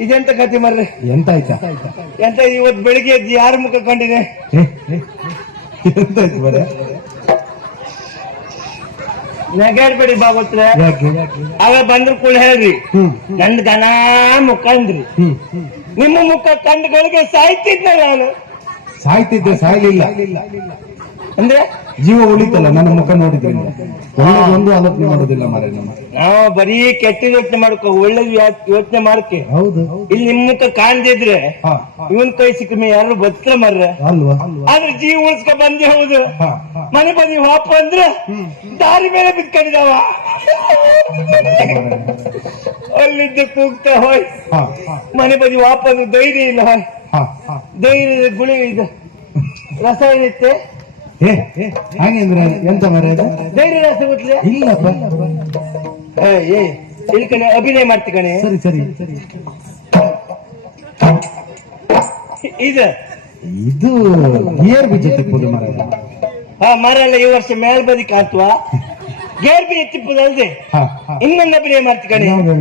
ಇದೆಂತ ಕತೆ ಮರ್ರೆ? ಎಂತ ಆಯ್ತಾ? ಎಂತ ಇವತ್ತು ಬೆಳಿಗ್ಗೆ ಎದ್ದು ಯಾರ ಮುಖ ಕಂಡಿದೆ? ಎಂತ ಆಯ್ತು ಬರೇ ನಗಾಡ್ಬೇಡಿ ಬಾಗೋತ್ರ ಅವ ಬಂದ್ರ ಕೂಡ ಹೇಳ್ರಿ. ಹ್ಮ್. ನಂದು ಗನ ಮುಖ ಅಂದ್ರಿ. ಹ್ಮ್ ಹ್ಮ್. ನಿಮ್ಮ ಮುಖ ಕಂಡುಗಳಿಗೆ ಸಾಯ್ತಿದ್ದೆ ನಾನು. ಸಾಯ್ತಿದ್ದೆ ಸಾಯ್ಲಿಲ್ಲ. ಅಂದ್ರೆ? ಜೀವ ಉಳಿತಲ್ಲ ನನ್ನ ಮುಖ ನೋಡಿದ್ರಿಂದ. ಒಂದು ಆಲೋಚನೆ ಮಾಡೋದಿಲ್ಲ ಮಾರೆ ನಮ್ಮ. ನಾವು ಬರೀ ಕೆಟ್ಟ ಯೋಚನೆ ಮಾಡ್ಕೋ ಒಳ್ಳೇದು ಯೋಚನೆ ಮಾಡ್ಕೆ. ಹೌದು. ಇಲ್ಲಿ ನಿಮ್ ಮುಖ ಕಾಣ್ದಿದ್ರೆ ಇವನ್ ಕೈ ಸಿಕ್ಕ ಮೇಲೆ ಯಾರು ಬದುಕಲ ಮರ್ರೆ? ಅಲ್ವಾ? ಆದ್ರೆ ಜೀವ ಉಳಿಸ್ಕೊ ಬಂದೆ ಹೌದು. ಮನೆ ಬಂದಿ ವಾಪ ಅಂದ್ರೆ ದಾರಿ ಮೇಲೆ ಬಿತ್ಕೊಂಡಿದಾವ ಅಲ್ಲಿದ್ದ ಕೂಗ್ತಾ ಹೋಯ್. ಮನೆ ಬದಿ ವಾಪ ಅಂದ್ರೆ ಧೈರ್ಯ ಇಲ್ಲ. ಹೋಯ್. ಧೈರ್ಯದ ಗುಳಿ ಇದು. ರಸ ಇತ್ತೆ. ಏ ಏ, ಹಾಗೆ ಅಂದ್ರೆ ಎಂತ ಮರೆ ಅದು ಧೈರ್ಯ ರಸ ಗೊತ್ತಲೆ ಇಲ್ಲಪ್ಪ. ಏ ಏ ಇಲ್ಲಿ ಕಣೆ ಅಭಿನಯ ಮಾಡ್ತಿ ಕಣೆ. ಸರಿ ಸರಿ. ಇದೆ? ಇದು ಗೇರ್ ಬೀಜ ತಿಪ್ಪುದು ಮರ ಆ ಮರ ಎಲ್ಲ ಈ ವರ್ಷ ಮೇಲ್ ಬದಿ ಗೇರ್ ಬಿ ಹಾ ಹಾ. ಇನ್ನೊಂದು ಅಭಿನಯ ಮಾಡ್ತಿ ಕಣೆ. ಯಾವ್ದು?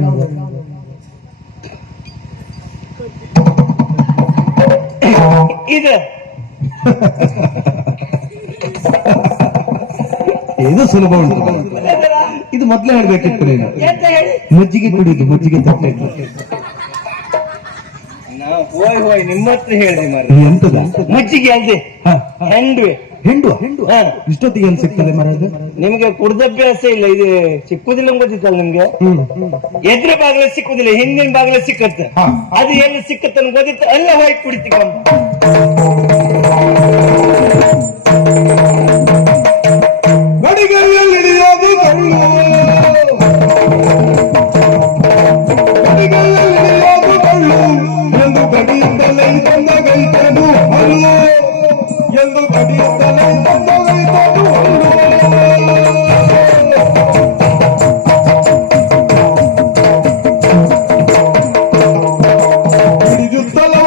ಇದು? ಇದು ಸುಲಭ ಉಂಟು. ಇದು ಮೊದ್ಲೇ ಹೇಳ್ಬೇಕಿತ್ತು ನೀನು. ಮಜ್ಜಿಗೆ ಕುಡಿದು ಮಜ್ಜಿಗೆ ನಾವು ಹೋಯ್ ಹೋಯ್ ನಿಮ್ಮ ಹತ್ರ ಹೇಳಿದೆ ಮರ ಎಂತದ? ಮಜ್ಜಿಗೆ ಹಾ. ಹೆಂಡ್ವೆ. ಹೆಂಡು ಹೆಂಡು. ಇಷ್ಟೊತ್ತಿಗೆ ಏನ್ ಸಿಗ್ತದೆ ಇದು ನಿಮ್ಗೆ ಕುಡ್ದಭ್ಯಾಸ ಇಲ್ಲ ಇದು ಸಿಕ್ಕುದಿಲ್ಲ ಗೊತ್ತಿತ್ತಲ್ಲ ನಿಮ್ಗೆ? ಎದ್ರ ಬಾಗಿಲ ಸಿಕ್ಕುದಿಲ್ಲ ಹಿಂದಿನ ಬಾಗಿಲ ಸಿಕ್ಕತ್ತೆ. ಅದು ಎಲ್ಲಿ ಸಿಕ್ಕತ್ತೆ ಗೊತ್ತಿತ್ತು ಎಲ್ಲ ಹೋಗಿ ಕುಡಿತೀವಿ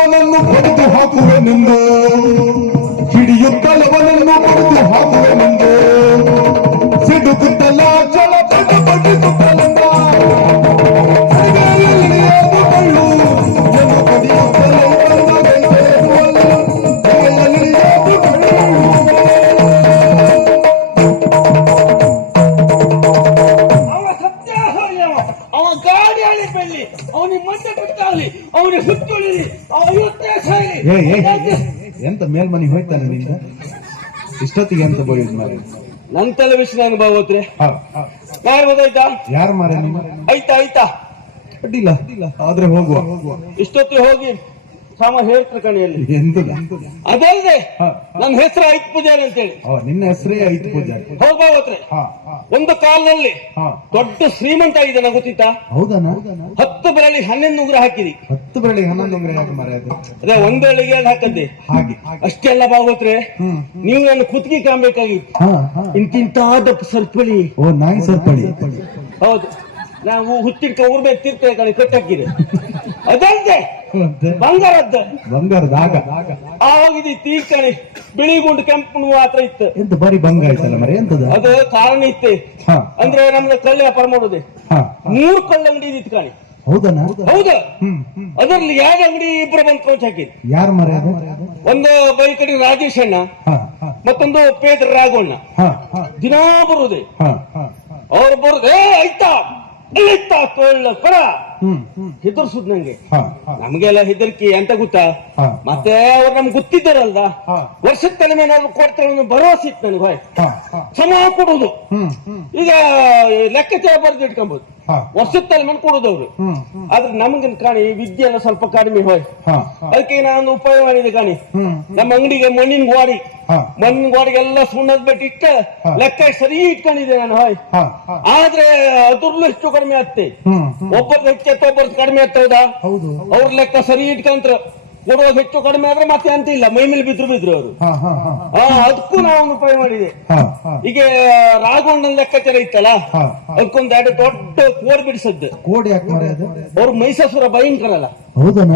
ಹಿಡಿಯುತ್ತಲವನನ್ನು ಪಡೆದು ಹಾಕುವೆನೆಂದು ಹಿಡಿಯುತ್ತಲವನನ್ನು ಪಡೆದು ಹಾಕುವೆನೆಂದು ಸಿಡುಕುತ್ತಲ ಜಲ ಪಟ ಪಟಿಸುತ್ತಲಂದ ಎಂತ ಮೇಲ್ಮನಿ ಹೋಯ್ತಾನೆ ನಿಂದ ಇಷ್ಟೊತ್ತಿಗೆ ಎಂತ ಬೋಯ್ ಮಾರೆ ನನ್ ಟೆಲಿವಿಷನ್ ಅನುಭವ ಹೋದ್ರೆ ಹಾ, ಹಾ. ಯಾರು ಗೊತ್ತಾಯ್ತಾ ಯಾರು ಆಯ್ತಾ ಆಯ್ತಾ ಅಡ್ಡಿಲ್ಲ ಆದ್ರೆ ಹೋಗುವ ಇಷ್ಟೊತ್ತಿಗೆ ಹೋಗಿ ಸಾಮ ಹೇಳ್ತಾರೆ ಕಣಿಯಲ್ಲಿ ಎಂತದ? ಅದಲ್ಲದೆ. ನನ್ನ ಹೆಸರು ಐತ್ ಪೂಜಾರಿ ಅಂತೇಳಿ. ಅವ ನಿನ್ನ ಹೆಸರೇ ಐತ್ ಪೂಜಾರಿ. ಹೋಗ್ಬಾ ಹೋದ್ರೆ ಹಾ ಹಾ. ಒಂದು ಕಾಲದಲ್ಲಿ ಹಾ. ದೊಡ್ಡ ಶ್ರೀಮಂತ ಆಗಿದ್ದಾನ ಗೊತ್ತಿತ್ತಾ? ಹೌದನ? ಹತ್ತು ಬೆರಳಿ ಹನ್ನೊಂದು ಉಗ್ರ ಹಾಕಿದಿ. ಹತ್ತು ಬೆರಳಿ ಹನ್ನೊಂದು ಉಂಗ್ರೆ ಯಾಕೆ ಮರ ಅದು? ಅದೇ ಒಂದ್ ಬೆರಳಿಗೆ ಎರಡು ಹಾಕದ್ದೆ. ಹಾಗೆ. ಅಷ್ಟೆಲ್ಲ ಬಾಗೋತ್ರೆ ಹ್ಮ್. ನೀವು ನನ್ನ ಕುತ್ತಿಗೆ ಕಾಣ್ಬೇಕಾಗಿತ್ತು ಹಾ ಹಾ. ಇಂತಿಂತ ದಪ್ಪ ಸಲ್ಪಳಿ ಓ ನಾಯಿ ಸರ್ಪಳಿ. ಹೌದು. ನಾವು ಹುತ್ತಿಡ್ಕ ಊರ್ ತಿರ್ತೇವೆ ತೀರ್ಥ ಕಡೆ ಕಟ್ಟಾಕಿದೆ. ಅದಲ್ಲದೆ ಬಂಗಾರದ್ದು. ಬಂಗಾರದ ಆಗ. ಆವಾಗಿದ್ದು ತೀರ್ಕಣಿ ಬಿಳಿ ಗುಂಡು ಕೆಂಪು ಮಾತ್ರ ಇತ್ತು. ಎಂತ ಬಾರಿ ಬಂಗ ಆಯ್ತಲ್ಲ ಮರಿ ಎಂತದ? ಅದು ಕಾರಣ ಇತ್ತೆ. ಹಾ. ಅಂದ್ರೆ ನಮ್ದು ಕಳ್ಳ ವ್ಯಾಪಾರ ಮಾಡೋದೆ ಹಾ. ಮೂರು ಕಳ್ಳ ಅಂಗಡಿ ಇದ್ದಿತ್ತು ಕಾಣಿ. ಹೌದನ? ಹೌದು. ಅದರಲ್ಲಿ ಯಾವ ಅಂಗಡಿ ಇಬ್ಬರು ಬಂದು ಕೌಚ್ ಹಾಕಿದ್ ಯಾರು ಮರ ಒಂದು ಬೈ ಕಡೆ ರಾಜೇಶ್ ಅಣ್ಣ ಮತ್ತೊಂದು ಪೇದ್ರ ರಾಘವಣ್ಣ. ದಿನಾ ಬರುದೆ. ಅವ್ರು ಬರುದೇ ಆಯ್ತಾ? ಆಯ್ತಾ? ತೊಳ್ಳ ಹೆದರ್ಸುದ್ ನಂಗೆ. ನಮ್ಗೆಲ್ಲ ಹೆದರ್ಕಿ ಎಂತ ಗೊತ್ತಾ? ಮತ್ತೆ ಅವ್ರು ನಮ್ಗೆ ಗೊತ್ತಿದ್ದಾರಲ್ದ ಹಾ. ವರ್ಷದ ತಲೆ ಮೇಲೆ ನಾವು ಕೊಡ್ತಾರೆ ಭರವಸೆ ಇತ್ತು ನನಗೆ ಸಮಯ ಕೊಡುದು ಈಗ ಲೆಕ್ಕಾಚಾರ ಬರೆದು ಇಟ್ಕೊಬಹುದು ವರ್ಷದ ತಲೆ ಕೊಡೋದವ್ರು ಆದ್ರೆ ನಮ್ಗೆ ಕಾಣಿ ವಿದ್ಯೆ ಎಲ್ಲ ಸ್ವಲ್ಪ ಕಡಿಮೆ ಹೋಯ್. ಅದಕ್ಕೆ ನಾನು ಉಪಾಯ ಮಾಡಿದೆ ಕಾಣಿ. ನಮ್ಮ ಅಂಗಡಿಗೆ ಮಣ್ಣಿನ ಗೋಡಿ ಮಣ್ಣಿನ ಗೋಡಿಗೆಲ್ಲ ಸುಣ್ಣದ ಬೆಟ್ಟ ಇಟ್ಟ ಲೆಕ್ಕ ಸರಿ ಇಟ್ಕೊಂಡಿದ್ದೆ ನಾನು ಹೋಯ್. ಆದ್ರೆ ಅದ್ರಲ್ಲೂ ಹೆಚ್ಚು ಕಡಿಮೆ ಆಗ್ತೇ? ಒಬ್ಬರದ್ದು ಹೆಚ್ಚು ಒಬ್ಬರದ್ದು ಕಡಿಮೆ ಆಗ್ತದ ಹೌದು. ಅವ್ರ ಲೆಕ್ಕ ಸರಿ ಇಟ್ಕಂತ್ರ. ಕೊಡುವಾಗ ಹೆಚ್ಚು ಕಡಿಮೆ ಆದ್ರೆ ಮತ್ತೆ ಅಂತ ಇಲ್ಲ. ಮೈ ಮೇಲೆ ಬಿದ್ರು ಬಿದ್ರು ಅವರು. ಅದಕ್ಕೂ ನಾವು ಒಂದು ಉಪಾಯ ಮಾಡಿದೆ. ಈಗ ರಾಘವಣ್ಣನ ಲೆಕ್ಕಾಚಾರ ಇತ್ತಲ್ಲ. ಅದಕ್ಕೊಂದು ಎರಡು ದೊಡ್ಡ ಕೋಡ್ ಬಿಡಿಸದ್ದು. ಕೋಡ್ ಯಾಕೆ ಮರೆ ಅದು? ಅವ್ರು ಮೈಸಾಸುರ ಭಯಂಕರ ಅಲ್ಲ ಹೌದನ?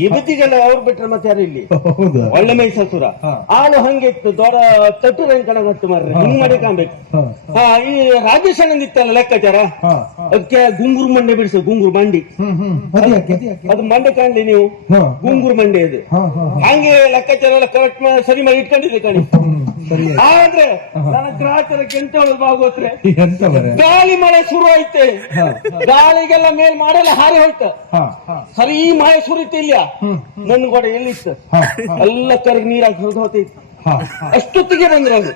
ಈ ಬದಿಗೆಲ್ಲ ಅವ್ರು ಬಿಟ್ರೆ ಮತ್ತೆ ಯಾರು ಇಲ್ಲಿ? ಹೌದಾ? ಒಳ್ಳೆ ಮೈಸಾಸುರ ಹಾ. ಆಳು ಹಂಗೆ ಇತ್ತು ದೊಡ್ಡ ತಟ್ಟು ರಂಕಣ ಮತ್ತು ಮಾರ್ರೆ. ಹಿಂಗ್ ಮಾಡಿ ಕಾಣ್ಬೇಕು. ಹಾ ಈ ರಾಜೇಶ್ ಅಣ್ಣಂದ್ ಇತ್ತಲ್ಲ ಲೆಕ್ಕಾಚಾರ? ಅದಕ್ಕೆ ಗುಂಗುರು ಮಂಡೆ ಬಿಡಿಸು ಗುಂಗುರು ಮಂಡಿ. ಅದು ಮಂಡೆ ಕಾಣ್ಲಿ ನೀವು. ಗುಂಗುರು ಮಂಡೆ ಅದು. ಹಂಗೆ ಲೆಕ್ಕಾಚಾರ ಎಲ್ಲ ಕರೆಕ್ಟ್ ಸರಿ ಮಾಡಿ ಇಟ್ಕೊಂಡಿದ್ದೆ ಕಣಿ. ಆದ್ರೆ ನನ್ನ ಗ್ರಾಹಕರ ಎಂತ ಬಾಗೋತ್ರೆ ಗಾಳಿ ಮಳೆ ಶುರು ಐತೆ. ಗಾಳಿಗೆಲ್ಲ ಮೇಲ್ ಮಾಡಲ್ಲ ಹಾರಿ ಹೋಯ್ತ ಸರಿ ಈ ಮಳೆ ಸುರಿತಿಲ್ಲ ನನ್ನ ಗೋಡೆ ಎಲ್ಲಿತ್ತು? ಎಲ್ಲ ಕರ್ಗ್ ನೀರಾಗಿ ಹೊರದು ಹೋತೈತಿ. ಹಾ ಅಷ್ಟೊತ್ತಿಗೆ ಬಂದ್ರೆ ಅದು.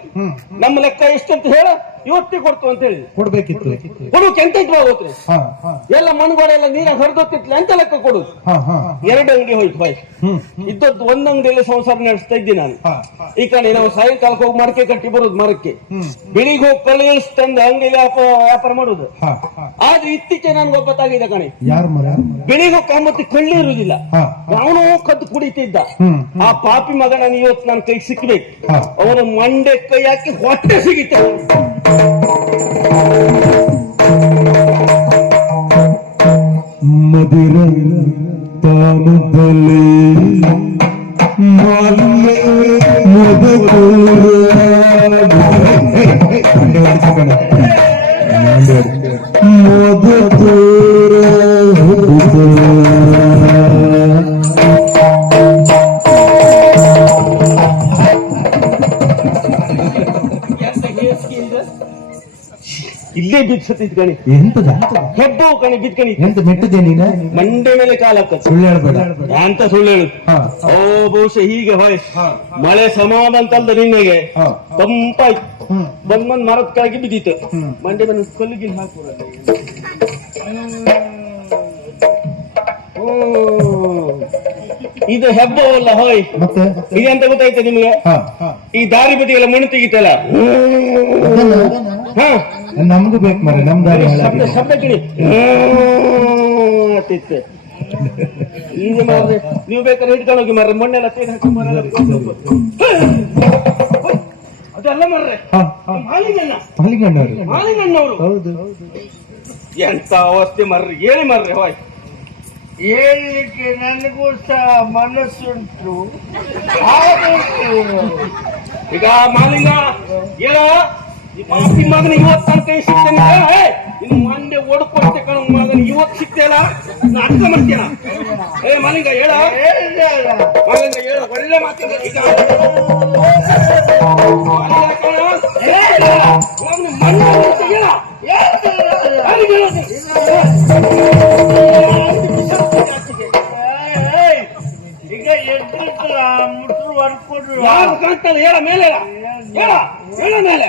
ನಮ್ಮ ಲೆಕ್ಕ ಎಷ್ಟಂತ ಹೇಳ. ಇವತ್ತೇ ಕೊಡ್ತು ಅಂತ ಹೇಳಿ ಕೊಡ್ಬೇಕಿತ್ತು. ಕೊಡುಕ್ ಎಂತ ಹಾ ಎಲ್ಲ ಮಣ್ಗೋಡೆ ಎಲ್ಲ ನೀರ ಹೊರದೋತಿತ್ಲ ಎಂತ ಲೆಕ್ಕ ಕೊಡುದು ಹಾ ಹಾ ಎರಡು ಅಂಗಡಿ ಹೋಯ್ತು ಬಾಯ್. ಇದ್ದದ್ದು ಒಂದ್ ಅಂಗಡಿಯಲ್ಲಿ ಸಂಸಾರ ನಡೆಸ್ತಾ ಇದ್ದೀನಿ ನಾನು. ಈ ಕಡೆ ನಾವು ಸಾಯಂಕಾಲಕ್ಕೆ ಹೋಗಿ ಮರಕ್ಕೆ ಕಟ್ಟಿ ಬರೋದು ಮರಕ್ಕೆ. ಬೆಳಿಗ್ಗೆ ಹೋಗಿ ಕಲ್ಲು ತಂದು ಅಂಗಡಿಯಲ್ಲಿ ವ್ಯಾಪಾರ ವ್ಯಾಪಾರ ಮಾಡುದು. ಆದ್ರೆ ಇತ್ತೀಚೆ ನನ್ಗೆ ಗೊತ್ತಾಗಿದೆ ಕಣೆ. ಯಾರು ಹೋಗಿ ಬೆಳಿಗ್ಗೆ ಕಾಮತ್ತಿ ಕಳ್ಳಿ ಇರುವುದಿಲ್ಲ. ಹಾ ಅವನು ಕದ್ದು ಕುಡಿತಿದ್ದ. ಆ ಪಾಪಿ ಮಗ ನಾನು ಇವತ್ತು ನನ್ನ ಕೈ ಸಿಕ್ಬೇಕು. ಅವನು ಅವನ ಮಂಡೆ ಕೈ ಹಾಕಿ ಹೊಟ್ಟೆ ಸಿಗಿತ್ತೆ மதுரை தாமதலே. மாலை முதல் மோதூர் ಇಲ್ಲೇ ಬಿದ್ಸತ್ತಿದ್ ಕಣಿ ಎಂತದ? ಹೆಬ್ಬು ಕಣಿ ಬಿದ್ ಕಣಿ ಎಂತ ಮೆಟ್ಟದೆ ನೀನ? ಮಂಡೆ ಮೇಲೆ ಕಾಲ ಹಾಕತ್ ಸುಳ್ಳು ಹೇಳ್ಬೇಡ. ಅಂತ ಸುಳ್ಳು ಹೇಳು. ಓ ಬಹುಶಃ ಹೀಗೆ ಹೊಯ್. ಮಳೆ ಸಮಾನಂತಲ್ದ ನಿನ್ನೆಗೆ. ತಂಪಾಯ್ತು. ಬಂದ್ ಬಂದ್ ಮರದ ಕೆಳಗೆ ಬಿದ್ದಿತ್ತು. ಮಂಡೆ ಮೇಲೆ ಕಲ್ಲಿಗೆ ಹಾಕುವ ಇದು ಹೆಬ್ಬವಲ್ಲ ಹೋಯ್. ಇದೆಂತ ಗೊತ್ತಾಯ್ತು ನಿಮಗೆ? ಈ ದಾರಿ ಬದಿಗೆಲ್ಲ ಮಣ್ಣು ತೆಗಿತಲ್ಲ? ಹಾ. ನಮ್ಗೂ ಬೇಕು ಮರ ನಮ್ ದಾರಿ ಶಬ್ದ ಹಾಳಾಗಿದೆ. ಶಬ್ದ ಕೇಳಿ. ಅಂತಿತ್ತು ಈಗ ಮಾರ್ರೆ ನೀವು ಬೇಕಾದ್ರೆ ಹಿಡ್ಕೊಂಡು ಹೋಗಿ ಮಾರ್ರೆ ಮೊನ್ನೆಲ್ಲ ತೇಗ ಹಾಕಿ ಮರೆಲ್ಲ ಅದೆಲ್ಲ ಮಾರ್ರೆ. ಹಾ ಹಾ. ಮಾಲಿಂಗಣ್ಣ ಮಾಲಿಂಗಣ್ಣವರು ಹೌದು. ಎಂತ ಅವಸ್ಥೆ ಮರ್ರಿ. ಹೇಳಿ ಮರ್ರಿ ಹೋಯ್. ಹೇಳಲಿಕ್ಕೆ ನನಗೂ ಸಹ ಮನಸ್ಸುಂಟು. ಆಗುಂಟು. ಈಗ ಮಾಲಿಂಗ ಹೇಳ? ಈ ಪಾಪಿ ಮಗನ ಇವತ್ತು ಅಂತ ಸಿಗ್ತೇನೆ ಏ, ಇನ್ನು ಮಂಡೆ ಓಡ್ಕೊಡ್ತೆ ಕಣ ಮಗನ ಇವತ್ತು ಸಿಗ್ತೇಲ್ಲ ನಾ ಅರ್ಥ ಮಾಡ್ತೀನ ಏ ಮಾಲಿಂಗ ಹೇಳ ಹೇಳಿದೆಯಲ್ಲ, ಮಾಲಿಂಗ ಹೇಳ ಒಳ್ಳೆ ಮಾತಿಲ್ಲ ಈಗ ಮಾಲಿಂಗ ಕಣ, ಹೇಳ. ಅವ್ನು ಮಂಡೆ ಓಡ್ತಾ ಹೇಳ. ಹೇಳಿದೆಯಲ್ಲ. ಯಾರಿಗೆ ಹೇಳೋದು? ಏಯ್, ಈಗ ಎದ್ರಿದ್ರ ಮುಟ್ರು ಹೊಡ್ಕೊಡ್ರು ಯಾರು ಕಾಣ್ತಾರೆ ಹೇಳ ಮೇಲೆ ಹೇಳ ಹೇಳ ಹೇಳ ಮೇಲೆ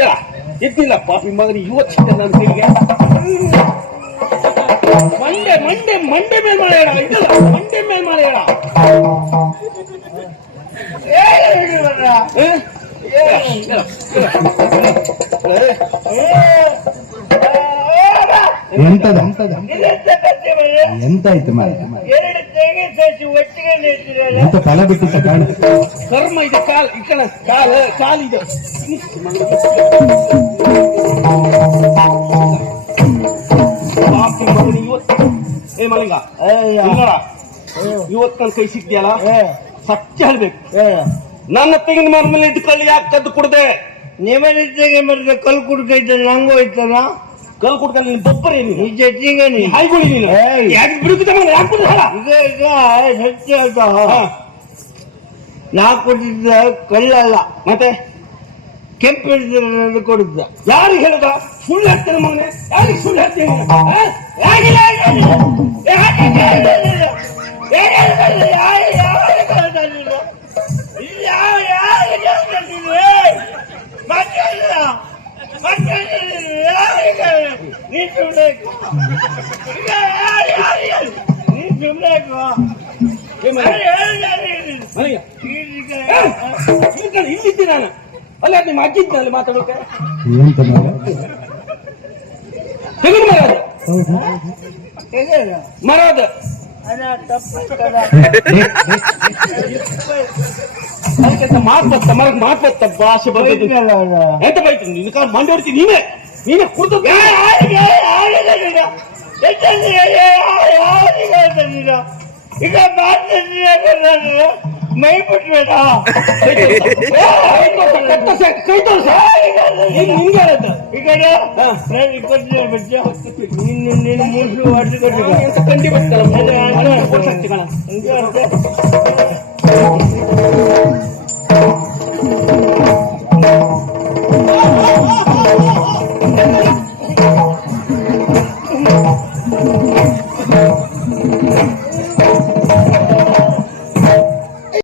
ಹೇಳ ಎದ್ದಿಲ್ಲ ಪಾಪಿ ಮಗನ ಇವತ್ತು ಸಿಗ್ತದೆ ನನ್ನ ಕೈಗೆ ಮಂಡೆ ಮಂಡೆ ಮಂಡೆ ಮೇಲೆ ಮಾಡ ಹೇಳ ಇದಲ್ಲ ಮಂಡೆ ಮೇಲೆ ಮಾಡ ಹೇಳ ಹೇಳಿದವರ ಏ? ಹೇಳ, ಹೇಳ, ಹೇಳ. ಎಂತದ? ಎಂತದ ಇದೆಂತ ಕಥೆ ಮರೆ? ಎಂತಾಯ್ತು ಮರೆ ಎರಡು ತೆಗೆ ಸಸಿ ಒಟ್ಟಿಗೆ ನಿಂತಿರಲ್ಲ ಎಂತ ತಲೆ ಬಿಟ್ಟಿದ್ದ ಕಾಣ ಕರ್ಮ ಇದೆ ಕಾಲ್ ಈ ಕಣ ಕಾಲ್ ಕಾಲ್ ಇದು. ಪಾಪಿ ಮಗನ ಇವತ್ತು ಏ ಮಲಿಂಗ ಇಲ್ಲ? ಇವತ್ತು ನನ್ನ ಕೈ ಸಿಗ್ತಿಯಲ್ಲ ಸತ್ಯ ಹೇಳ್ಬೇಕು. ನನ್ನ ತೆಗಿನ ಮರ ಮೇಲೆ ಇದ್ದು ಕಳ್ಳಿ ಯಾಕೆ ಕದ್ದು ಕುಡ್ದೆ? ನಿಮ್ಮನಿದ್ದಗೆ ಮರದ ಕಲ್ ಕುಡ್ಕೈತೆ ನಂಗೂ ಹೋಯ್ತಲ್ಲ? ಕಲ್ ಕುಡ್ಕೊಂಡು ನೀನು ಬೊಬ್ಬರಿ ನೀನು. ನಿಜ ಜೀಗ ನೀ ಹಾಯ್ಗುಳಿ ನೀನು. ಯಾಕೆ ಬಿಡುತ್ತೆ ಮಗ ಯಾಕೆ ಕುಡ್ದು ಹೇಳ. ಈಗ ಈಗ ಸತ್ಯ ಹೇಳ್ತಾ. ಹಾ, ನಾ ಕೊಟ್ಟಿದ್ದ ಕಲ್ಲಲ್ಲ ಮತ್ತೆ? ಕೆಂಪು ಹಿಡಿದ ಕೊಡಿದ್ದ ಯಾರಿಗೆ ಹೇಳದ? ಸುಳ್ಳು ಹೇಳ್ತೇನೆ ಮಗನೇ. ಯಾರಿಗೆ ಸುಳ್ಳು ಹೇಳ್ತೇನೆ ಇಲ್ಲಿದ್ದೆ ನಾನು. ಅಲ್ಲ ನಿಮ್ಮ ಅಜ್ಜಿ ಇದ್ದಲ್ಲಿ ಮಾತಾಡೋಕೆ ಎಂತ ತೆಗೆದು ಮರ ಅದು. ಹೌದು? ಮರ ಅದು. ಅಣ್ಣ ತಪ್ಪಾಯ್ತಣ್ಣ ಅದಕ್ಕೆಂತ ಮಾತ್ಬತ್ತ ಮರಕ್ ಮಾತ್ಬತ್ತ ಭಾಷೆ ಅಣ್ಣ. ಎಂತ ಬೈತು ನಿನ್ನ ಕಾಲ ಮಂಡಿ ಹೊಡಿತೀನಿ ನೀನೇ. ನೀನೆ. ಕುಡ್ದು ಈಗ ಮಾತಾಡ್ತೀನಿ ಮೈ ಬಿಟ್ಬೇಡ ಕೈ ತೋರ್ಸ. ಈ ಕಡೆ. ನಾನು ನೀನು ಹೊಡೆದು ನಾನು ಎಂತ ಕಂಡಿ ಬರ್ತಲ್ಲ